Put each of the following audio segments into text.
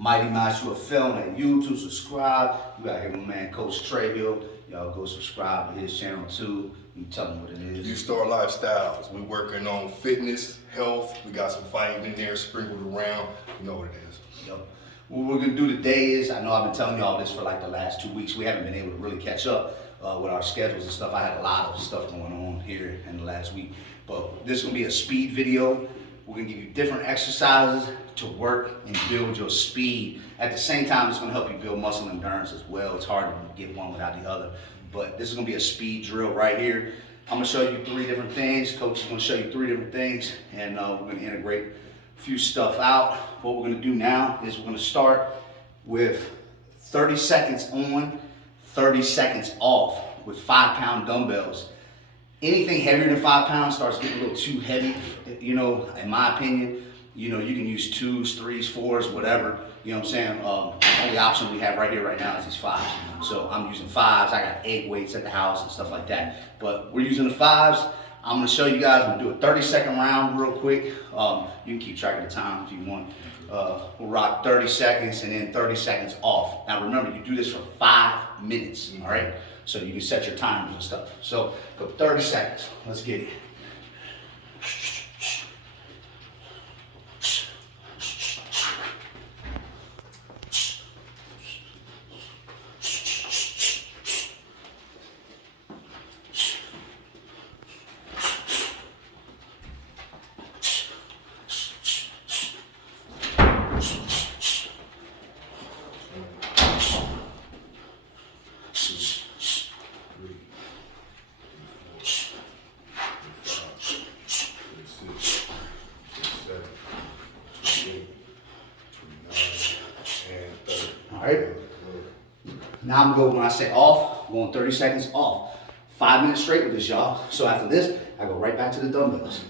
Mighty Match, you a film at YouTube, subscribe. You got here my man Coach Trey Hill. Y'all go subscribe to his channel too. You tell him what it is. You Star Lifestyles. We're working on fitness, health. We got some fighting in there sprinkled around. You know what it is. Yep. What we're gonna do today is, I know I've been telling y'all this for like the last 2 weeks. We haven't been able to really catch up with our schedules and stuff. I had a lot of stuff going on here in the last week. But this is gonna be a speed video. We're gonna give you different exercises to work and build your speed. At the same time, it's gonna help you build muscle endurance as well. It's hard to get one without the other. But this is gonna be a speed drill right here. I'm gonna show you 3 different things. Coach is gonna show you 3 different things, and we're gonna integrate a few stuff out. What we're gonna do now is we're gonna start with 30 seconds on, 30 seconds off with 5-pound dumbbells. Anything heavier than 5 pounds starts getting a little too heavy, you know, in my opinion. You know, you can use 2s, 3s, 4s, whatever. You know what I'm saying? The only option we have right here, right now is these 5s. So I'm using 5s. I got egg weights at the house and stuff like that. But we're using the 5s. I'm gonna show you guys, I'm gonna do a 30-second round real quick. You can keep track of the time if you want. We'll rock 30 seconds and then 30 seconds off. Now remember, you do this for 5 minutes, all right? So you can set your timers and stuff. So go 30 seconds, let's get it. All right. Now I'm going, when I say off, I'm going 30 seconds off. 5 minutes straight with this, y'all. So after this, I go right back to the dumbbells.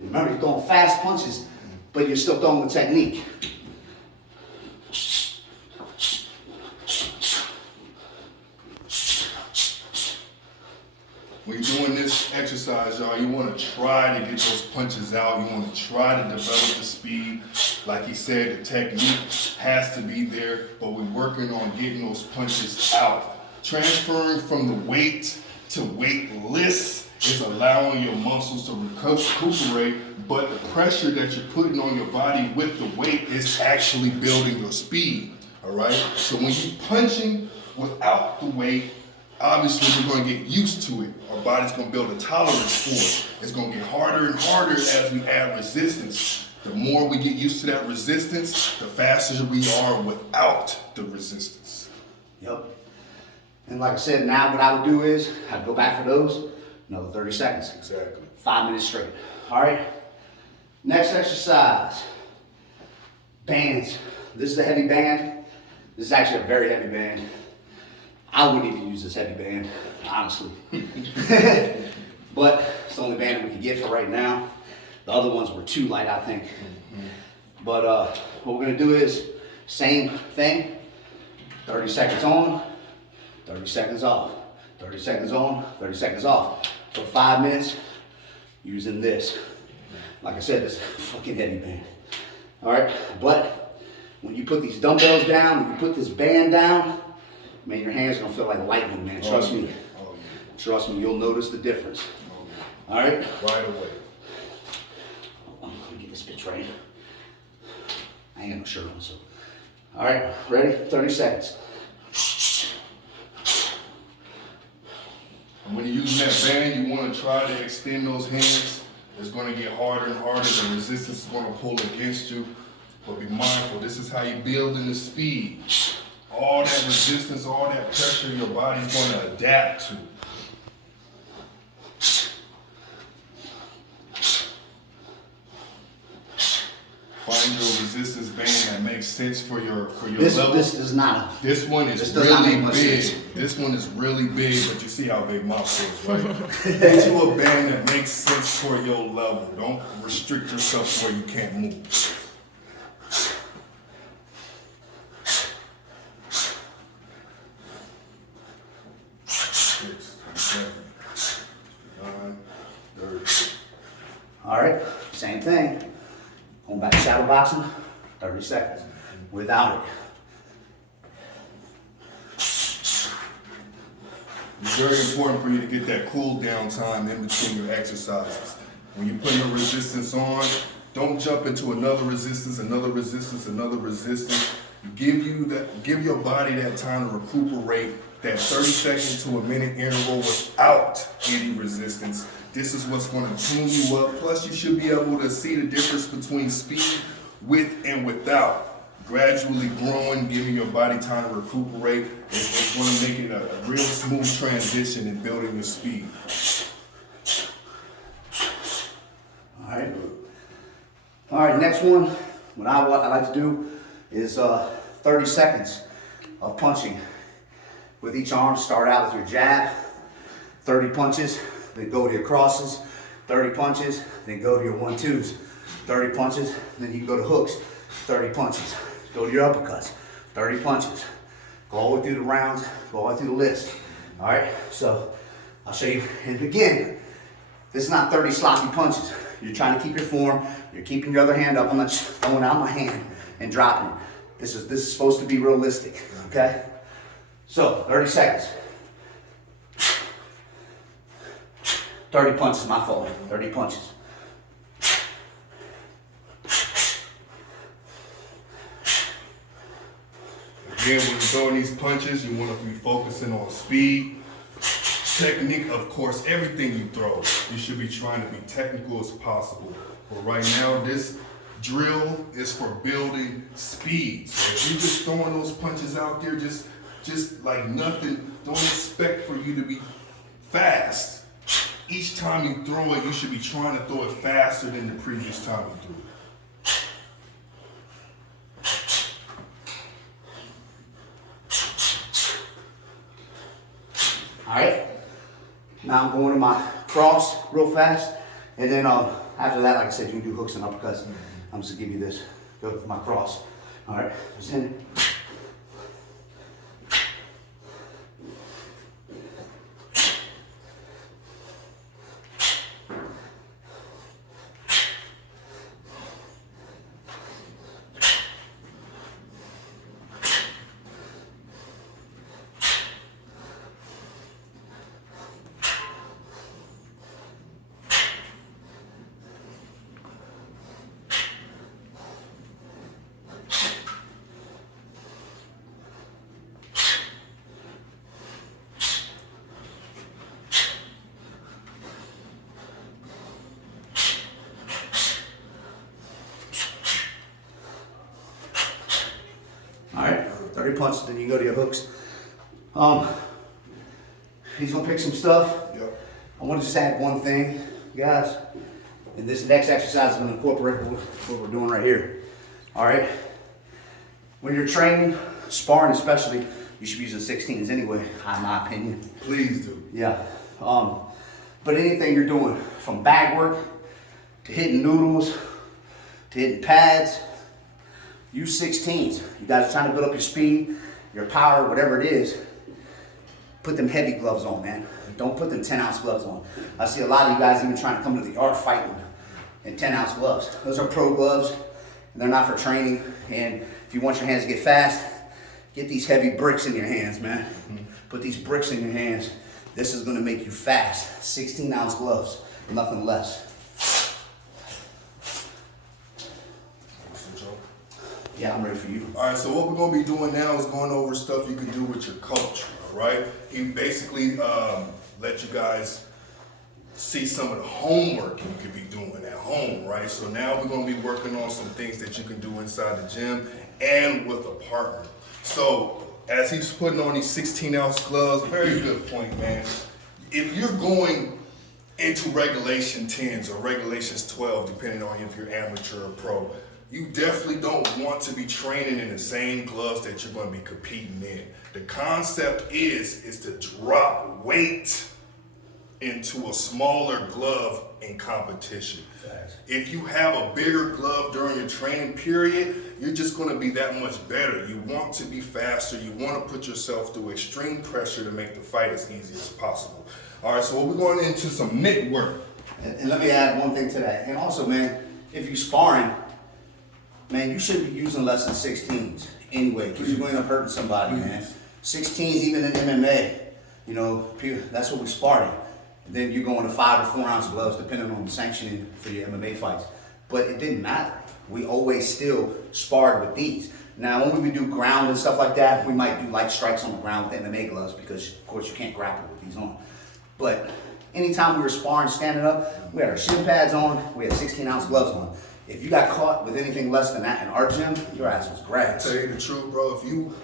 Remember, you're throwing fast punches, but you're still throwing with technique. When you're doing this exercise, y'all, you want to try to get those punches out. You want to try to develop the speed. Like he said, the technique has to be there, but we're working on getting those punches out. Transferring from the weight to weightless is allowing your muscles to recuperate, but the pressure that you're putting on your body with the weight is actually building your speed, all right? So when you're punching without the weight, obviously we're going to get used to it. Our body's going to build a tolerance for it. It's going to get harder and harder as we add resistance. The more we get used to that resistance, the faster we are without the resistance. Yep. And like I said, now what I would do is, I'd go back for those, another 30 seconds. Exactly. 5 minutes straight. All right. Next exercise, bands. This is a heavy band. This is actually a very heavy band. I wouldn't even use this heavy band, honestly. But it's the only band that we can get for right now. The other ones were too light, I think. But what we're gonna do is, same thing, 30 seconds on, 30 seconds off. 30 seconds on, 30 seconds off. For 5 minutes, using this. Like I said, this is a fucking heavy band. All right, but when you put these dumbbells down, when you put this band down, man, your hands gonna feel like lightning, man. Trust me. Oh, yeah. Trust me, you'll notice the difference. Oh, All right? yeah. Right away. Hold on, let me get this bitch right. I ain't got no shirt on, so. All right, ready? 30 seconds. And when you're using that band, you want to try to extend those hands. It's going to get harder and harder. The resistance is going to pull against you. But be mindful, this is how you build in the speed. All that resistance, all that pressure your body's going to adapt to. Find your resistance band that makes sense for your level. This is not. This one is This does not really make much big. sense. This one is really big, but you see how big my is, right? Get you a band that makes sense for your level. Don't restrict yourself where you can't move. All right, Same thing. Going back to shadow boxing, 30 seconds without it. It's very important for you to get that cool down time in between your exercises. When you're putting a resistance on, don't jump into another resistance, another resistance, another resistance. Give your body that time to recuperate, that 30 second to a minute interval without any resistance. This is what's going to tune you up. Plus, you should be able to see the difference between speed, with, and without. Gradually growing, giving your body time to recuperate. It's going to make it a real smooth transition in building your speed. All right, next one, what I like to do is 30 seconds of punching. With each arm, start out with your jab, 30 punches, then go to your crosses, 30 punches, then go to your 1-2s, 30 punches, then you can go to hooks, 30 punches. Go to your uppercuts, 30 punches. Go all the way through the rounds, go all the way through the list. All right, so I'll show you, and again, this is not 30 sloppy punches. You're trying to keep your form, you're keeping your other hand up, I'm not just throwing out my hand and dropping it. This is supposed to be realistic, okay? So, 30 seconds. 30 punches, my fault, 30 punches. Again, when you're throwing these punches, you want to be focusing on speed, technique, of course, everything you throw. You should be trying to be technical as possible. But right now, this drill is for building speed. So if you're just throwing those punches out there, just like nothing, don't expect for you to be fast. Each time you throw it, you should be trying to throw it faster than the previous time you threw it. All right, now I'm going to my cross real fast, and then after that, like I said, you can do hooks and uppercuts. I'm just gonna give you this, go with my cross. All right, send it. All right, 30 punches, then you go to your hooks. He's gonna pick some stuff. Yep. I want to just add one thing, guys. And this next exercise is gonna incorporate what we're doing right here. All right. When you're training, sparring especially, you should be using 16s anyway, in my opinion. Please do. Yeah. But anything you're doing, from bag work to hitting noodles to hitting pads, use 16s. You guys are trying to build up your speed, your power, whatever it is. Put them heavy gloves on, man. Don't put them 10-ounce gloves on. I see a lot of you guys even trying to come to the yard fighting in 10-ounce gloves. Those are pro gloves, and they're not for training. And if you want your hands to get fast, get these heavy bricks in your hands, man. Put these bricks in your hands. This is gonna make you fast. 16-ounce gloves, nothing less. Yeah, I'm ready for you. All right, so what we're gonna be doing now is going over stuff you can do with your coach, all right? He basically let you guys see some of the homework you could be doing at home, right? So now we're gonna be working on some things that you can do inside the gym and with a partner. So as he's putting on these 16-ounce gloves, very good point, man. If you're going into regulation 10s or regulations 12, depending on if you're amateur or pro, you definitely don't want to be training in the same gloves that you're going to be competing in. The concept is to drop weight into a smaller glove in competition. Facts. If you have a bigger glove during your training period, you're just going to be that much better. You want to be faster. You want to put yourself through extreme pressure to make the fight as easy as possible. All right, so we're going into some mitt work. And let me add one thing to that. And also, man, if you're sparring, man, you shouldn't be using less than 16s anyway, because you're going to end up hurting somebody, man. 16s, even in MMA, you know, that's what we sparred in. And then you're going to 5 or 4 ounce gloves, depending on the sanctioning for your MMA fights. But it didn't matter. We always still sparred with these. Now, when we do ground and stuff like that, we might do light strikes on the ground with MMA gloves because, of course, you can't grapple with these on. But anytime we were sparring, standing up, we had our shin pads on, we had 16 ounce gloves on. If you got caught with anything less than that in our gym, your ass was grass. Tell you the truth, bro, if you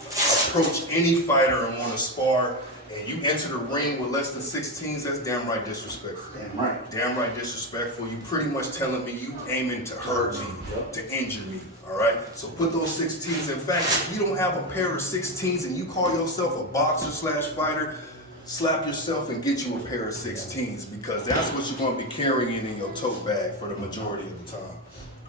approach any fighter and want to spar, and you enter the ring with less than 16s, that's damn right disrespectful. Damn right. Damn right disrespectful. You pretty much telling me you aiming to hurt me, to injure me, all right? So put those 16s. In fact, if you don't have a pair of 16s and you call yourself a boxer slash fighter, slap yourself and get you a pair of 16s, because that's what you're going to be carrying in your tote bag for the majority of the time,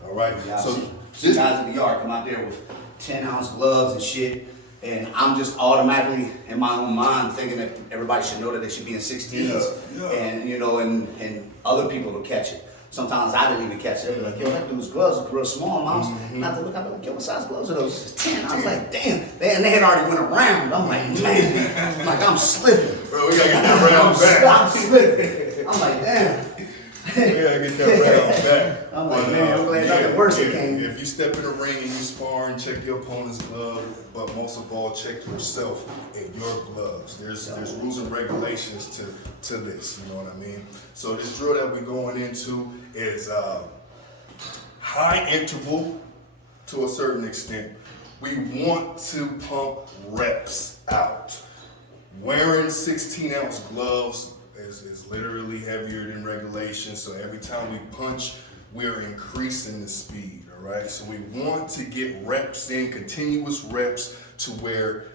all right? Yeah, so see guys in the yard come out there with 10 ounce gloves and shit. And I'm just automatically in my own mind thinking that everybody should know that they should be in 16s. Yeah. And you know, and other people will catch it. Sometimes I didn't even catch it. They'd be like, yo, that dude's gloves look real small, moms. Not to look, I'd be like, yo, what size gloves are those? It's 10. I was like, damn. And they had already went around. I'm like, man, I'm slipping. Bro, we gotta get that round back. I'm slipping. I'm like, damn. We gotta get that round back. I'm like, man, I'm glad nothing worse came. If you step in the ring and you spar and check your opponent's glove, but most of all, check yourself and your gloves. There's rules and regulations to this, you know what I mean? So this drill that we're going into is high interval to a certain extent. We want to pump reps out. Wearing 16 ounce gloves is literally heavier than regulation, so every time we punch, we're increasing the speed, all right? So we want to get reps in, continuous reps, to where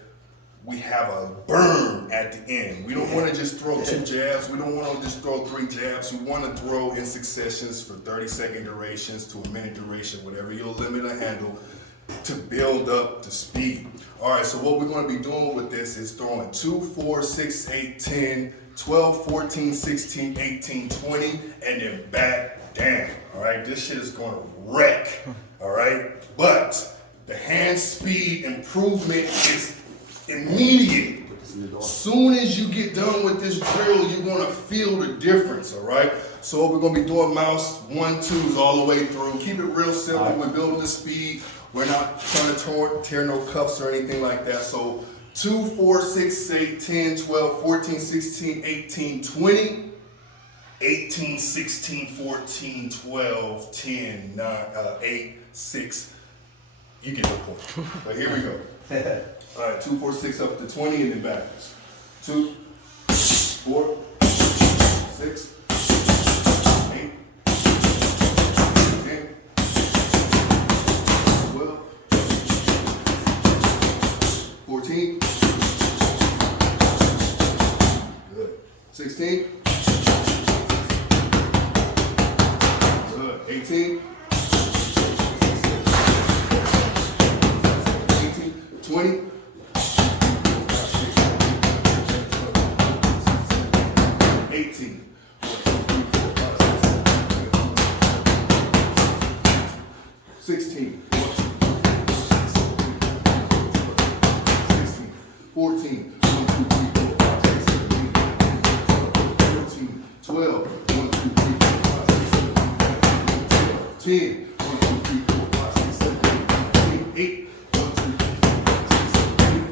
we have a burn at the end. We don't want to just throw 2 jabs. We don't want to just throw 3 jabs. We want to throw in successions for 30-second durations to a minute duration, whatever your limit or handle, to build up the speed. All right, so what we're going to be doing with this is throwing 2, 4, 6, 8, 10, 12, 14, 16, 18, 20, and then back down. All right, this shit is going to wreck. All right, but the hand speed improvement is immediate. As soon as you get done with this drill, you're going to feel the difference. All right, so what we're going to be doing, mouse 1, 2s all the way through. Keep it real simple. We're building the speed. We're not trying to tear no cuffs or anything like that. So 2, 4, 6, 8, 10, 12, 14, 16, 18, 20, 18, 16, 14, 12, 10, 9, 8, 6. You get the point. But here we go. All right, 2, 4, 6 up to 20 and then backwards. 2, 4, 6, 8, 10, 12, 14, good, 16, good, 18, 20, 18, 16, 14, 12, 1, 2, 3, 4, 5, 6, 7, 8, 10, 1, 2, 3, 4, 5, 6, 7, 8, 8, 1, 2, 3, 4, 5, 6, 7, 8,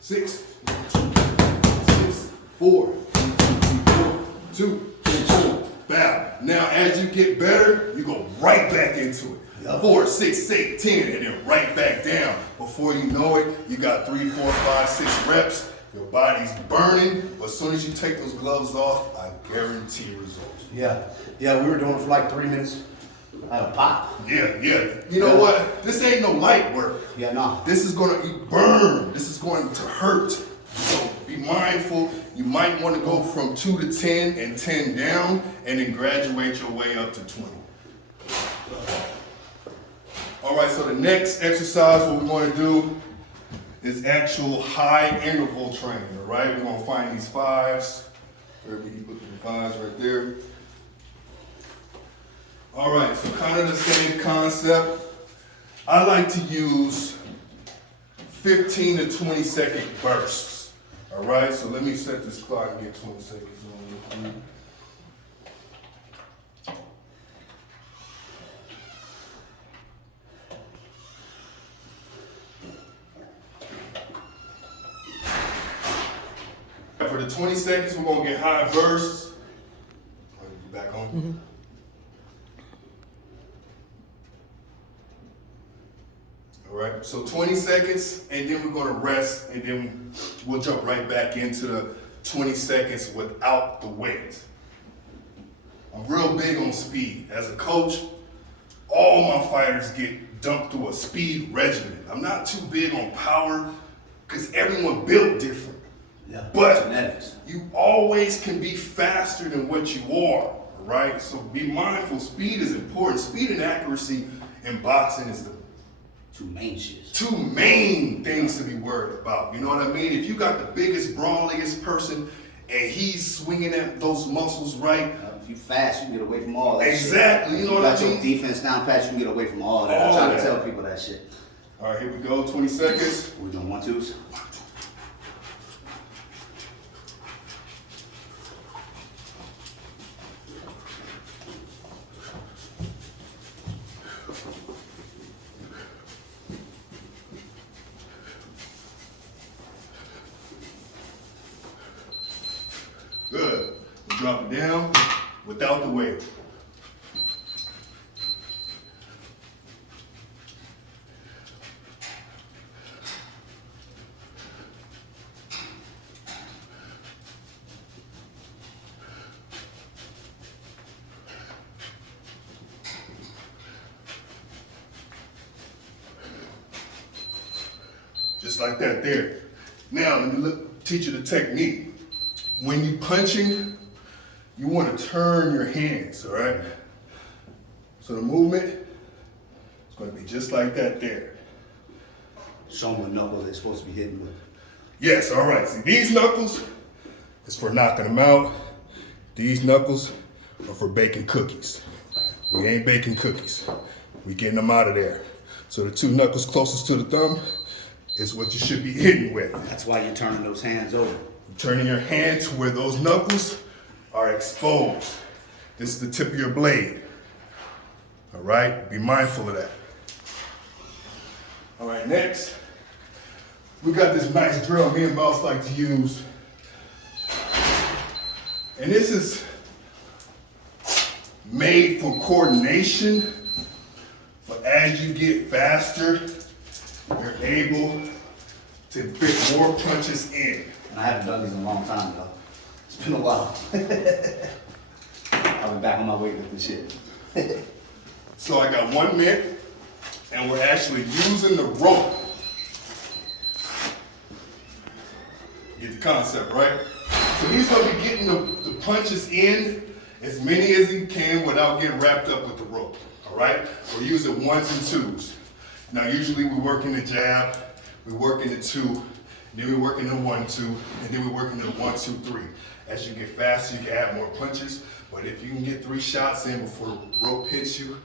6, 6, 4, 2, 4, bow. Now, as you get better, you go right back into it. 4, 6, 8, 10, and then right back down. Before you know it, you got 3, 4, 5, 6 reps. Your body's burning, but as soon as you take those gloves off, I guarantee results. Yeah, we were doing it for like 3 minutes. I had a pop. Yeah. You know what? This ain't no light work. Yeah, no. This is gonna burn. This is going to hurt. So be mindful. You might want to go from 2 to 10 and 10 down, and then graduate your way up to 20. All right, so the next exercise, what we're going to do is actual high interval training, all right? We're going to find these 5s. Where we can put the 5s right there. All right, so kind of the same concept. I like to use 15 to 20 second bursts. All right, so let me set this clock and get 20 seconds on. For the 20 seconds, we're gonna get high bursts. Back on. Mm-hmm. All right, so 20 seconds, and then we're gonna rest, and then we'll jump right back into the 20 seconds without the weight. I'm real big on speed. As a coach, all my fighters get dumped through a speed regimen. I'm not too big on power, because everyone built different. Yeah, But genetics. you always can be faster than what you are, right? So be mindful, speed is important. Speed and accuracy in boxing is the Two main shits. two main things to be worried about. You know what I mean? If you got the biggest, brawliest person and he's swinging at those muscles right, If you fast, you can get away from all that Exactly, shit. you know If what I got your mean? defense down pat, you can get away from all that. All I try that. to tell people that shit. all right, here we go, 20 seconds. We're doing 1-2s. Good. We drop it down without the weight. Just like that there. Now, let me teach you the technique. When you punching, you want to turn your hands, all right? So the movement is going to be just like that there. Show them what knuckle they're supposed to be hitting with. Yes, all right. See, these knuckles is for knocking them out. These knuckles are for baking cookies. We ain't baking cookies. We getting them out of there. So the two knuckles closest to the thumb is what you should be hitting with. That's why you're turning those hands over. Turning your hand to where those knuckles are exposed. This is the tip of your blade. All right, be mindful of that. All right, next, we got this nice drill me and Mouse like to use. And this is made for coordination, but as you get faster, you're able to fit more punches in. And I haven't done these in a long time, though. It's been a while. I've been back on my way with this shit. So I got 1 minute, and we're actually using the rope. Get the concept, right? So he's gonna be getting the punches in as many as he can without getting wrapped up with the rope, all right? We're using 1s and 2s. Now usually we work in the jab, we work in the 2, then we work in the 1-2, and then we work in the 1-2-3. As you get faster, you can add more punches, but if you can get 3 shots in before the rope hits you,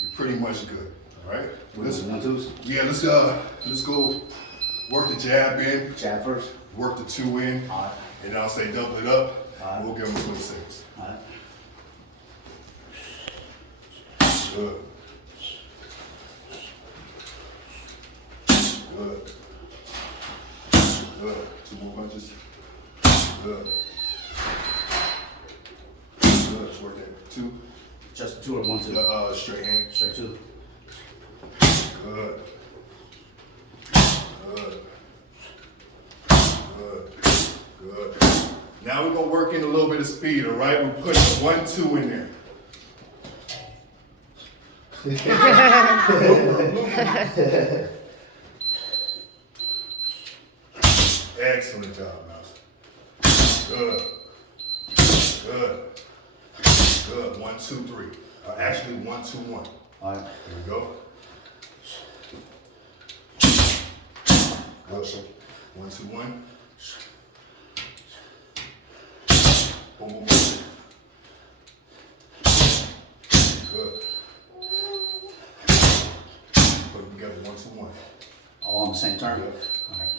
you're pretty much good, all right? This is 1-2s. Yeah, let's go work the jab in, Jab first. work the 2 in, All right. and I'll say double it up, All right. we'll give them 26. All right. Good. Good. Good. 2 more punches. Good. Good. Let's work that 2. Just 2 or 1-2? Straight hand. Straight 2. Good. Good. Good. Good. Now we're gonna work in a little bit of speed, all right? We're putting a 1-2 in there. Excellent job, Mouse. Good. Good. Good. 1, 2, 3. Actually, 1, 2, 1. All right. Here we go. Good. 1, 2, 1. Boom, boom, boom. Good. the same turn? Yeah. All right.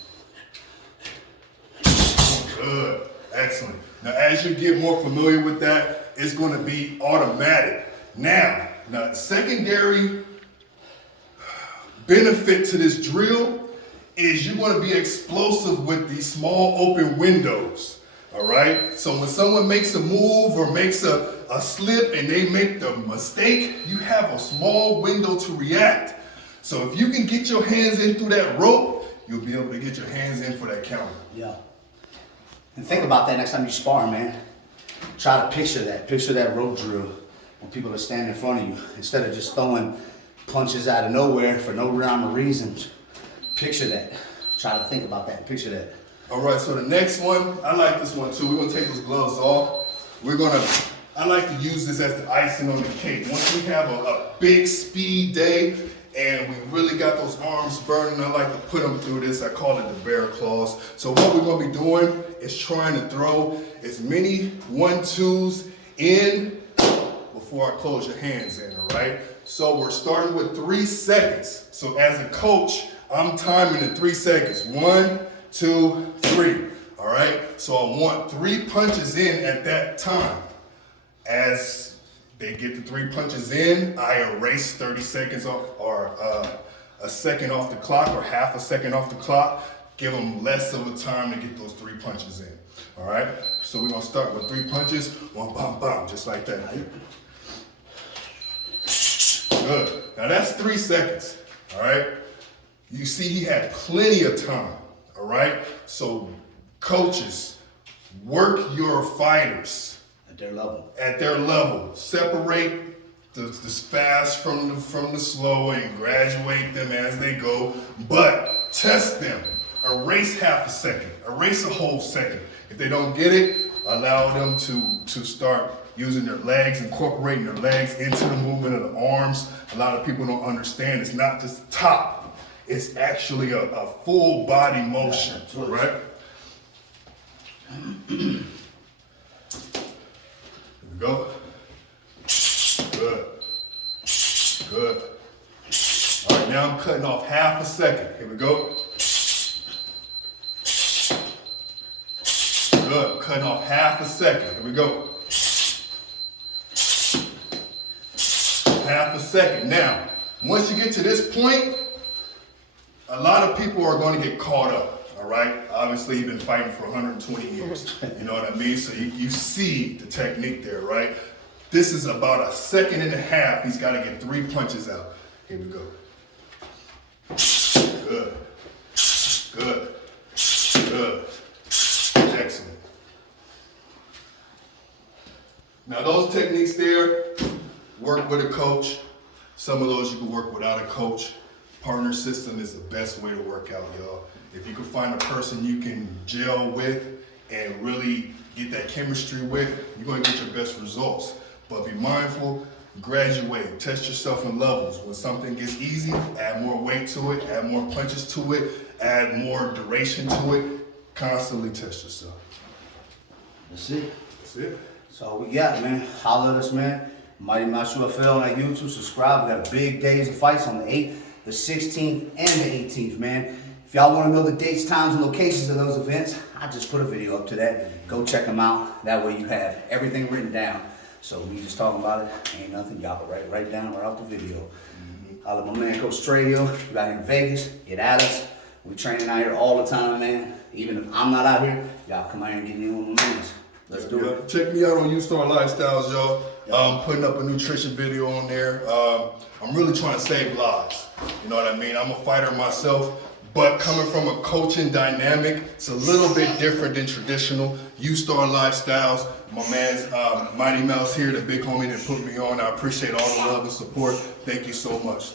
Good, excellent. Now, as you get more familiar with that, it's going to be automatic. Now, secondary benefit to this drill is you're going to be explosive with these small open windows. All right. So when someone makes a move or makes a slip and they make the mistake, you have a small window to react. So if you can get your hands in through that rope, you'll be able to get your hands in for that counter. Yeah. And think about that next time you spar, man. Try to picture that. Picture that rope drill when people are standing in front of you. Instead of just throwing punches out of nowhere for no rhyme or reason. Picture that. Try to think about that. Picture that. All right, so the next one, I like this one too. We're gonna take those gloves off. I like to use this as the icing on the cake. Once we have a big speed day and we really got those arms burning, I like to put them through this. I call it the bear claws. So what we're gonna be doing is trying to throw as many 1-2s in before I close your hands in, all right? So we're starting with 3 seconds. So as a coach, I'm timing in 3 seconds. 1, 2, 3, all right? So I want 3 punches in at that time. As they get the 3 punches in, I erase 30 seconds off or a second off the clock or half a second off the clock. Give them less of a time to get those 3 punches in, all right? So we're gonna start with 3 punches, 1, bam, bam, just like that. Good, now that's 3 seconds, all right? You see he had plenty of time, all right? So coaches, work your fighters. At their level. Separate the fast from the slow and graduate them as they go, but test them. Erase half a second, erase a whole second. If they don't get it, allow them to start using their legs, incorporating their legs into the movement of the arms. A lot of people don't understand it's not just top, it's actually a full body motion, right? Go. Good. Good. All right, now I'm cutting off half a second. Here we go. Good. Cutting off half a second. Here we go. Half a second. Now, once you get to this point, a lot of people are going to get caught up. All right, obviously you've been fighting for 120 years, you know what I mean? So you see the technique there, right? This is about 1.5 seconds. He's got to get 3 punches out. Here we go. Good, good, good, excellent. Now those techniques there, work with a coach. Some of those you can work without a coach. Partner system is the best way to work out, y'all. If you can find a person you can gel with and really get that chemistry with, you're going to get your best results. But be mindful, graduate, test yourself in levels. When something gets easy, add more weight to it, add more punches to it, add more duration to it. Constantly test yourself. That's it. That's it. That's all we got, man. Holler at us, man. Mighty Mouse UFL on YouTube. Subscribe. We got big days of fights on the 8th, the 16th, and the 18th, man. If y'all want to know the dates, times, and locations of those events, I just put a video up to that. Go check them out. That way you have everything written down. So we just talking about it, ain't nothing. Y'all can write right down right off the video. Holla at my man, Coach Strayo. You out here in Vegas, get at us. We training out here all the time, man. Even if I'm not out here, y'all come out here and get in with my mans. Let's do it. Check me out on U-Star Lifestyles, y'all. I'm putting up a nutrition video on there. I'm really trying to save lives. You know what I mean? I'm a fighter myself. But coming from a coaching dynamic, it's a little bit different than traditional. U-Star Lifestyles, my man's Mighty Mouse here, the big homie that put me on. I appreciate all the love and support. Thank you so much.